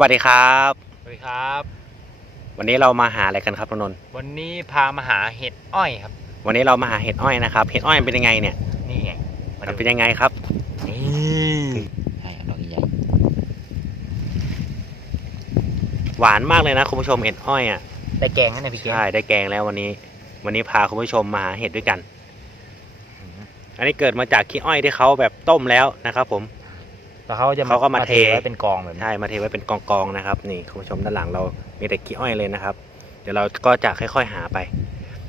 วัสดีครับ สวัสดีครับ วันนี้เรามาหาอะไรกันครับนนท์วันนี้พามาหาเห็ดอ้อยครับ วันนี้เรามาหาเห็ดอ้อยนะครับ เห็ดอ้อยมันเป็นยังไงเนี่ยนี่ไงมามันดูเป็นยังไงครับนี่ใช่ดอกใหญ่หวานมากเลยนะคุณผู้ชมเห็ดอ้อยอะได้แกงนะเนี่ยพี่เกใช่ได้แกงแล้ววันนี้ วันนี้พาคุณผู้ชมมาหาเห็ดด้วยกัน อันนี้เกิดมาจากขี้อ้อยที่เขาแบบต้มแล้วนะครับ ผม แล้วเขาจะเขาก็มาเทไว้เป็นกองแบบนี้ใช่มาเทไว้เป็นกองๆนะครับ นี่คุณผู้ชมด้านหลังเรามีแต่ขี้อ้อยเลยนะครับ เดี๋ยวเราก็จะค่อย ๆ หาไป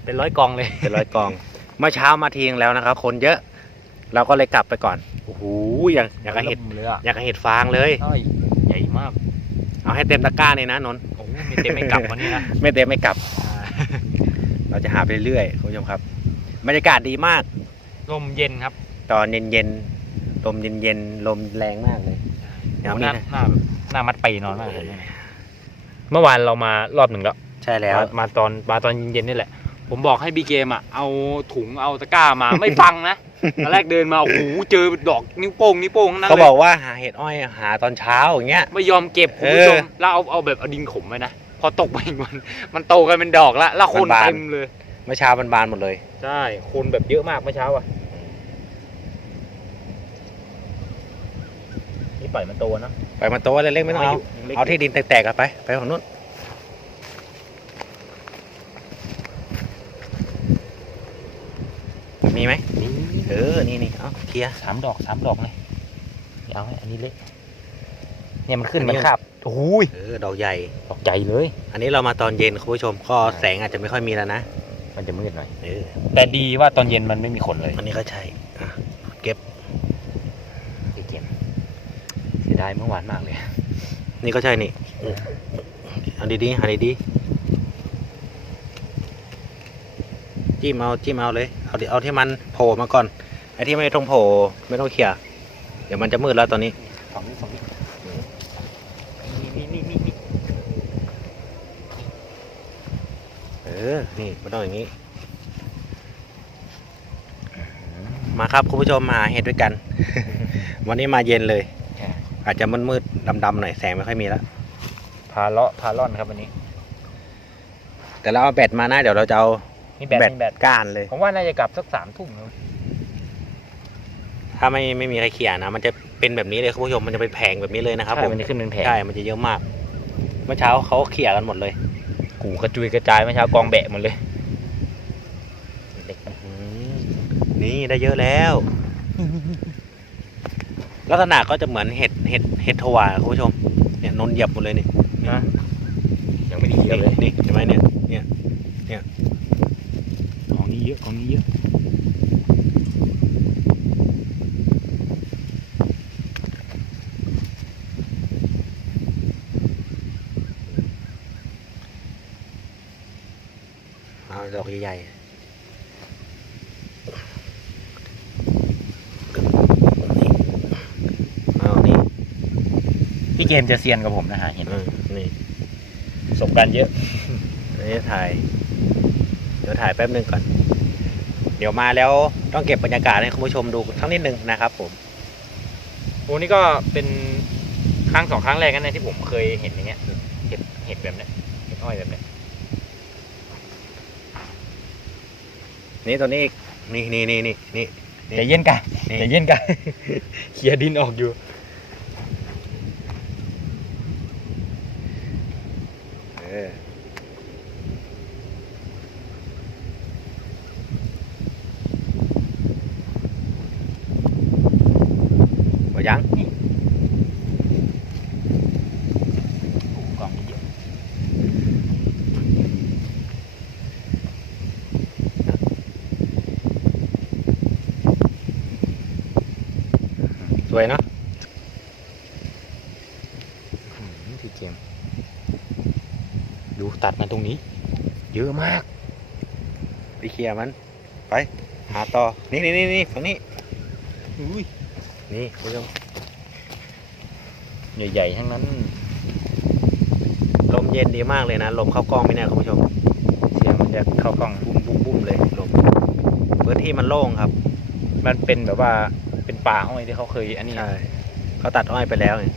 เป็นร้อยกองเลยเป็นร้อยกองเมื่อเช้ามาทีนึงแล้วนะครับ คนเยอะ เราก็เลยกลับไปก่อนโอ้โหอย่างอยากกับเห็ดเรืออยากกับเห็ดฟางเลยอ้อยใหญ่มาก เอาให้เต็มตะกร้าเลยนะนนท์โอ้โหมีเต็มไม่กลับวันนี้นะไม่เต็มไม่กลับ เราจะหาไปเรื่อยๆคุณผู้ชมครับบรรยากาศดีมากลมเย็นครับ ตอนเย็นๆ ลมเย็นๆ ลมแรงมากเลยโอ้โหนี่หน้านะหน้าหน้ามัดปีนอนมากเลยเนี่ยเมื่อวานเรามารอบหนึ่งแล้ว ใช่แล้ว มามาตอนมาตอนเย็นๆนี่แหละ ผมบอกให้บีเกมอะ เอาถุงเอาตะกร้ามาไม่ฟังนะ ตอนแรกเดินมาโอ้โหเจอดอกนิ้วโป้งนิ้วโป้งทั้งนั้นเขาเลยบอกว่าหาเห็ดอ้อยหาตอนเช้าอย่างเงี้ย ไม่ยอมเก็บคุณผู้ชมเออแล้วเอาเอาแบบเอาดินขมไว้นะ พอตกไปอีกวัน มันโตกันเป็นดอกละแล้วคนมันบาน เต็มเลย เมื่อเช้ามันบานหมดเลย ใช่ คนแบบเยอะมากเมื่อเช้าอะ นี่ปล่อยมันโตนะไปมันโตเล็กๆไม่ต้องเอายังล็กเอาที่ดินแตกๆกันไปไปฝั่งนู้นมีไหมนี่เออ นี่นี่เอาเคลียร์สามดอกสามดอกเลยเดี๋ยวเอาให้อันนี้เล็ก เนี่ยมันขึ้นอันนี้มันคาบโอ้ยเออ ดอกใหญ่ ดอกใหญ่เลย อันนี้เรามาตอนเย็นคุณผู้ชม ก็แสงอาจจะไม่ค่อยมีแล้วนะ มันจะมืดหน่อย เออ แต่ดีว่าตอนเย็นมันไม่มีคนเลย อันนี้ก็ใช่อะ ไอ้เกม เสียดายเมื่อวานมากเลย นี่ก็ใช่นี่เอาดีๆหาดีๆจิ้มเอาจิ้มเอาเลยเอาดิเอาที่มันโผล่มาก่อนไอ้ที่ไม่ต้องโผล่ไม่ต้องเคลียร์เดี๋ยวมันจะมืดแล้วตอนนี้สองนี่สองนี่นี่นี่นี่นี่เออ นี่ไม่ต้องอย่างนี้ มาครับคุณผู้ชมมาหาเห็ดด้วยกัน วันนี้มาเย็นเลย อาจจะมืดๆดำๆหน่อยแสงไม่ค่อยมีแล้วพาเลาะพาล่อนครับวันนี้ แต่เราเอาแบตมานะเดี๋ยวเราจะเอานี่แบตแบตนี่แบตก้านเลย ผมว่าน่าจะกลับสักสามทุ่มนะถ้าไม่ไม่มีใครเขี่ยนะ มันจะเป็นแบบนี้เลยคุณผู้ชมมันจะเป็นแผงแบบนี้เลยนะครับผใช่มมันจะขึ้นเป็นแผงใช่มันจะเยอะมาก เมื่อเช้าเขาเขี่ยกันหมดเลย กูกระจุยกระจายเมื่อเช้ากองแบะหมดเลยเล็กอืมนี่ได้เยอะแล้ว ลักษณะก็จะเหมือนเห็ดเห็ดเห็ดถวาคุณผู้ชม เนี่ยนนเหยียบหมดเลยนี่นะยังไม่ดีเดียวเลยนี่เห็นไหมเนี่ย เนี่ย ของนี้เยอะ ของนี้เยอะ เอาดอกใหญ่ๆนี่เอานี่ พี่เกมจะเซียนกับผมนะฮะเห็นไหมอืมนี่ประสบการณ์เยอะเดี๋ยวถ่าย เดี๋ยวถ่ายแป๊บหนึงก่อน เดี๋ยวมาแล้วต้องเก็บบรรยากาศให้คุณผู้ชมดูทั้งนิดนึงนะครับผม โอ้นี่ก็เป็นครั้งสองครั้งแรกกันนะที่ผมเคยเห็นอย่างเงี้ยเห็ดเห็ดแบบเนี้ยเห็ดอ้อยแบบเนี้ยนี่ตัวนี้อีกนี่นี่นี่นี่นี่ ใจเย็นกันนี่ ใจเย็นกัน เคลียร์ดินออกอยู่ เออหมดยัง กองนี้เยอะ ส วยเนาะอืมพี่เกม ดูตัดมาตรงนี้ เยอะมาก ไปเคลียร์มัน ไป หาต่อ นี่นี่นี่นี่ฝั่งนี้อุ้ยนี่คุณผู้ชมใหญ่ๆทั้งนั้น ลมเย็นดีมากเลยนะ ลมเข้ากล้องไม่แน่คุณผู้ชม เสียงมันจะเข้ากล้องบุ้มบุ้มบุ้มเลยลมพื้นที่มันโล่งครับ มันเป็นแบบว่า เป็นป่าห้อยที่เขาเคยอันนี้ ใช่เขาตัดอ้อยไปแล้วเนี่ย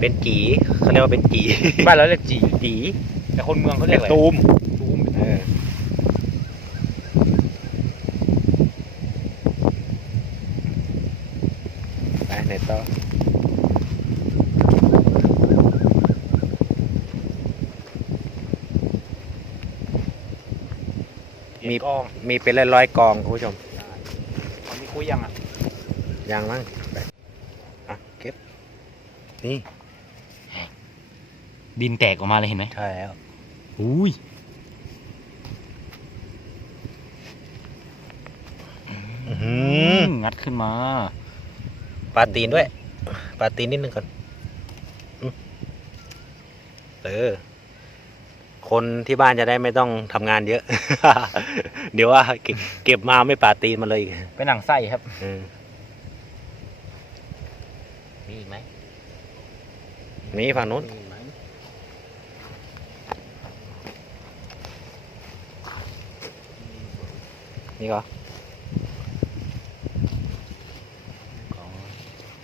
เป็นจีเขาเรียกว่าเป็นจีบ้านเราเรียกจีจีแต่คนเมืองเขาเรียกดอะไรตูม กล้องมีเป็นร้อยๆกองคุณผู้ชมเขามีคุยยังอะยังมั้งไปอะเก็บนี่ดินแตกออกมาเลยเห็นไหมใช่แล้วอุ้ยอื้อหืองัดขึ้นมาปลาตีนด้วยปลาตีนนิดนึงก่อนอืมเออ คนที่บ้านจะได้ไม่ต้องทำงานเยอะ เดี๋ยวว่าเก็บเก็บมาไม่ปลาตีนมาเลยอีกเป็นหนังไส้ครับ เออมีอีกไหมมีฝั่งนู้น มีไหมนี่ก็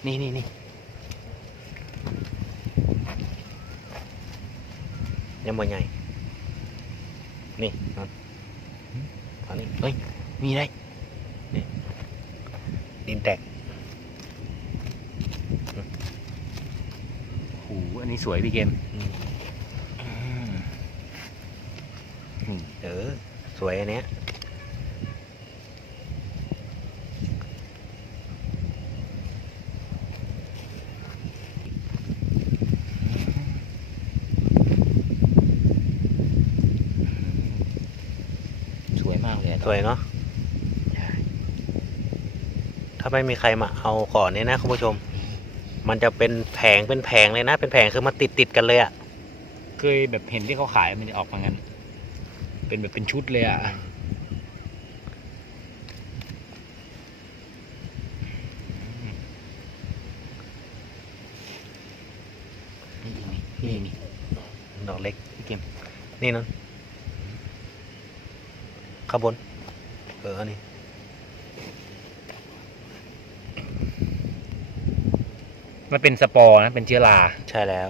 นี่นี่นี่ยังบ่ใหญ่ นี่นั่นอันนี้มีได้ดินแตกโอ้โหอันนี้สวยพี่เกมอืมเออ สวยอันเนี้ย สวยมากเลยอะ สวยเนาะถ้าไม่มีใครมาเอาก่อนเนี่ยนะคุณผู้ชม มันจะเป็นแผงเป็นแผงเลยนะ เป็นแผงคือมาติดติดๆกันเลยอะเคยแบบเห็นที่เขาขายมันจะออกมางั้น เป็นแบบเป็นชุดเลยอะนี่นี่นี่ดอกเล็กพี่เกมนี่นั่นข้างบน เอออันนี้ มัน เป็นสปอร์นะเป็นเชื้อราใช่แล้ว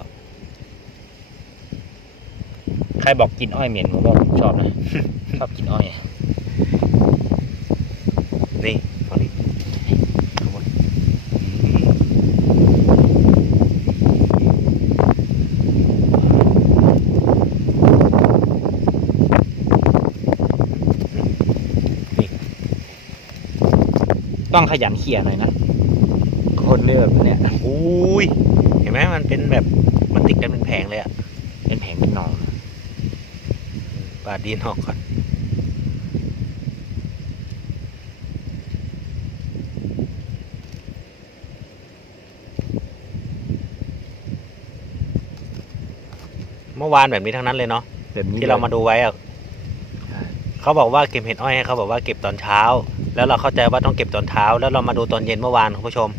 ใครบอกกินอ้อยเหม็นผมว่าผมชอบนะ ชอบกินอ้อยอะนี่ฝั่งนี้ข้างบนนี่ต้องขยันเขี่ยหน่อยนะ คนเลือกเนี่ยอุ้ยเห็นไหมมันเป็นแบบมันติดกันเป็นแผงเลยอะเป็นแผงเป็นหนองปาดดินออกก่อนเมื่อวานแบบนี้ทั้งนั้นเลยเนาะแบบนี้ที่เรามาดูไว้อะใช่เขาบอกว่าเก็บเห็ดอ้อยให้เขาบอกว่าเก็บตอนเช้า แล้วเราเข้าใจว่าต้องเก็บตอนเช้า แล้วเรามาดูตอนเย็นเมื่อวานคุณผู้ชม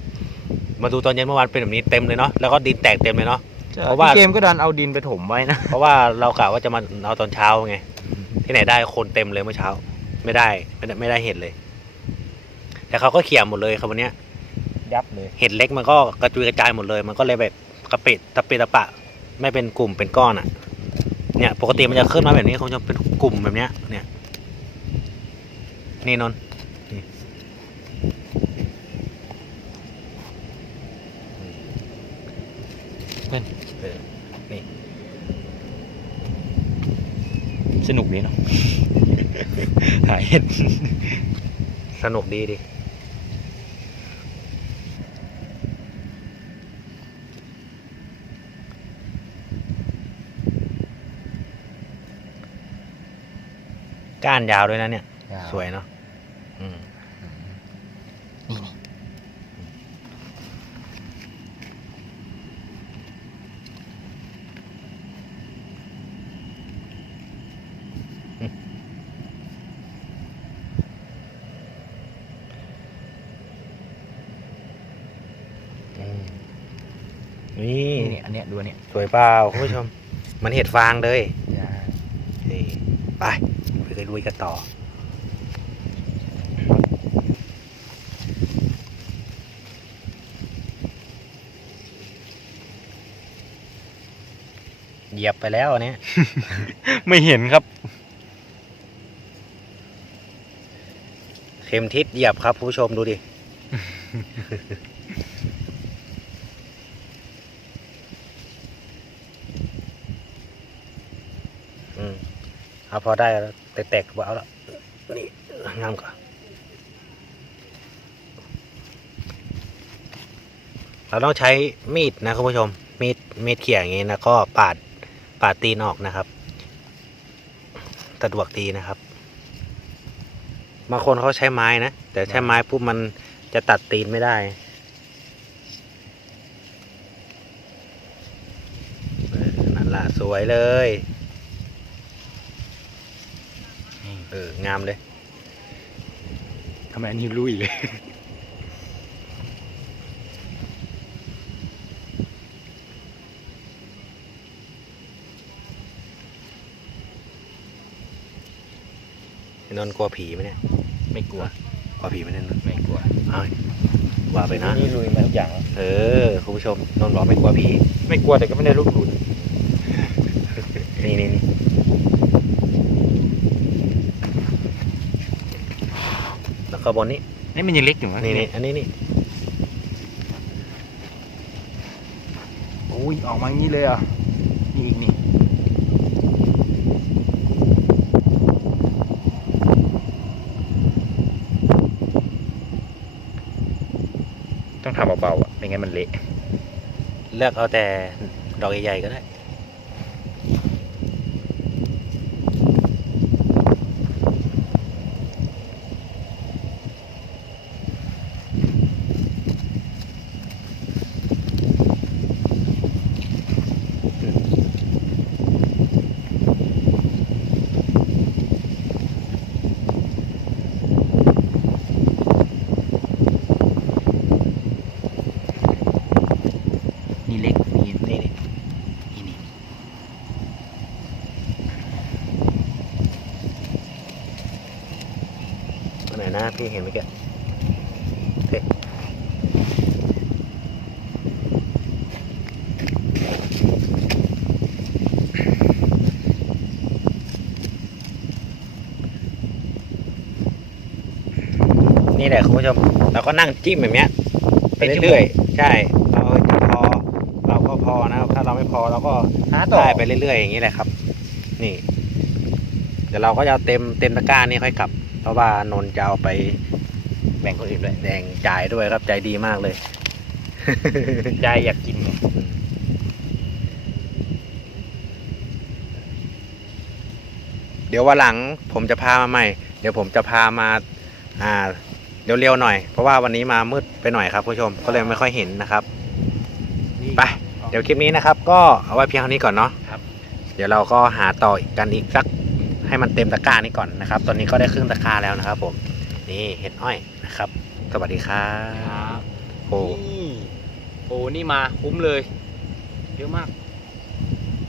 มาดูตอนเย็นเมื่อวานเป็นแบบนี้เต็มเลยเนาะแล้วก็ดินแตกเต็มเลยเนาะ เพราะว่า พี่เกมก็ดันเอาดินไปถมไว้นะ เพราะว่าเรากะว่าจะมาเอาตอนเช้าไงที่ไหนได้คนเต็มเลยเมื่อเช้า ไม่ได้ไม่ได้ไม่ได้เห็ดเลย แต่เขาก็เขี่ยหมดเลยครับวันเนี้ยยับเลยเห็ดเล็กมันก็กระจุยกระจายหมดเลย มันก็เลยแบบกระปิดตะปิดตะปะ ไม่เป็นกลุ่มเป็นก้อนอะ เนี่ย ปกติมันจะขึ้นมาแบบนี้เขาจะเป็นกลุ่มแบบเนี้ย เนี่ย นี่นนท์ พื่อนเออนี่ สนุกดีเนาะ หาเห็ด สนุกดีดิก้านยาวด้วยนะเนี่ย สวยเนาะ นี่นี่อันเนี้ยดูอันเนี้ยสวยเปล่าคุณผู้ชม มันเห็ดฟางเลยนี่ไปไปกันลุยกันต่อนยียบไปแล้วอันเนี้ยไม่เห็นครับ เข็มทิศเหยียบครับผู้ชมดูดิ อืม เอาพอได้แตกๆก็เอาละนี่งามก่อนเราต้องใช้มีดนะคุณผู้ชม มีดมีดเขี่ยอย่างนี้นะก็ปาดปาดตีนออกนะครับสะดวกดีนะครับบางคนเขาใช้ไม้นะ แต่ใช้ไม้ปุ๊บมันจะตัดตีนไม่ได้นั่นล่ะสวยเลย เออ งามเลยทำไมอันนี้ลุยเลยนนท์กลัวผีไหมเนี่ย ไม่กลัว กลัวผีไหมเนี่ยนนท์ไม่กลัวเอาว่าไปนะ นี่ลุยมาทุกอย่างแล้วเออ คุณผู้ชมนนท์บอกไม่กลัวผี ไม่กลัวแต่ก็ไม่ได้ลุกหลุด นี่นี่นี่ แล้วก็บนนี้นี่มันยังเล็กอยู่มั้ยนี่นี่อันนี้นี่อุ้ยออกมาอย่างนี้เลยอะนี่อีกนี่ต้องทำเบาๆอะไม่งั้นมันเละเลือกเอาแต่ดอกใหญ่ๆก็ได้ นไหนนะ พี่เห็นเมื่อกี้เท่นี่แหละคุณผู้ชม เราก็นั่งจิ้มแบบเนี้ยไปเรื่อยๆใช่ เราจะพอ เราก็พอนะครับ ถ้าเราไม่พอเราก็หาต่อได้ไปเรื่อยๆอย่างนี้แหละครับ นี่ เดี๋ยวเราก็จะเอาเต็มเต็มตะกร้านี่ค่อยกลับ เพราะว่านนท์จะเอาไปแบ่งคนอื่นด้วยแดงจ่ายด้วยครับใจดีมากเลย ยายอยากกินไงเดี๋ยววันหลังผมจะพามาใหม่ เดี๋ยวผมจะพามา อ่าเร็วๆหน่อย เพราะว่าวันนี้มามืดไปหน่อยครับผู้ชม ก็เลยไม่ค่อยเห็นนะครับ ไป เดี๋ยวคลิปนี้นะครับ ก็เอาไว้เพียงเท่านี้ก่อนเนาะ ครับ เดี๋ยวเราก็หาต่ออีกกันอีกสัก ให้มันเต็มตะกร้านี้ก่อนนะครับ ตอนนี้ก็ได้ครึ่งตะกร้าแล้วนะครับ ผม นี่เห็ดอ้อยนะครับ สวัสดีครับโอ้นี่โอ้นี่มาคุ้มเลย เยอะมาก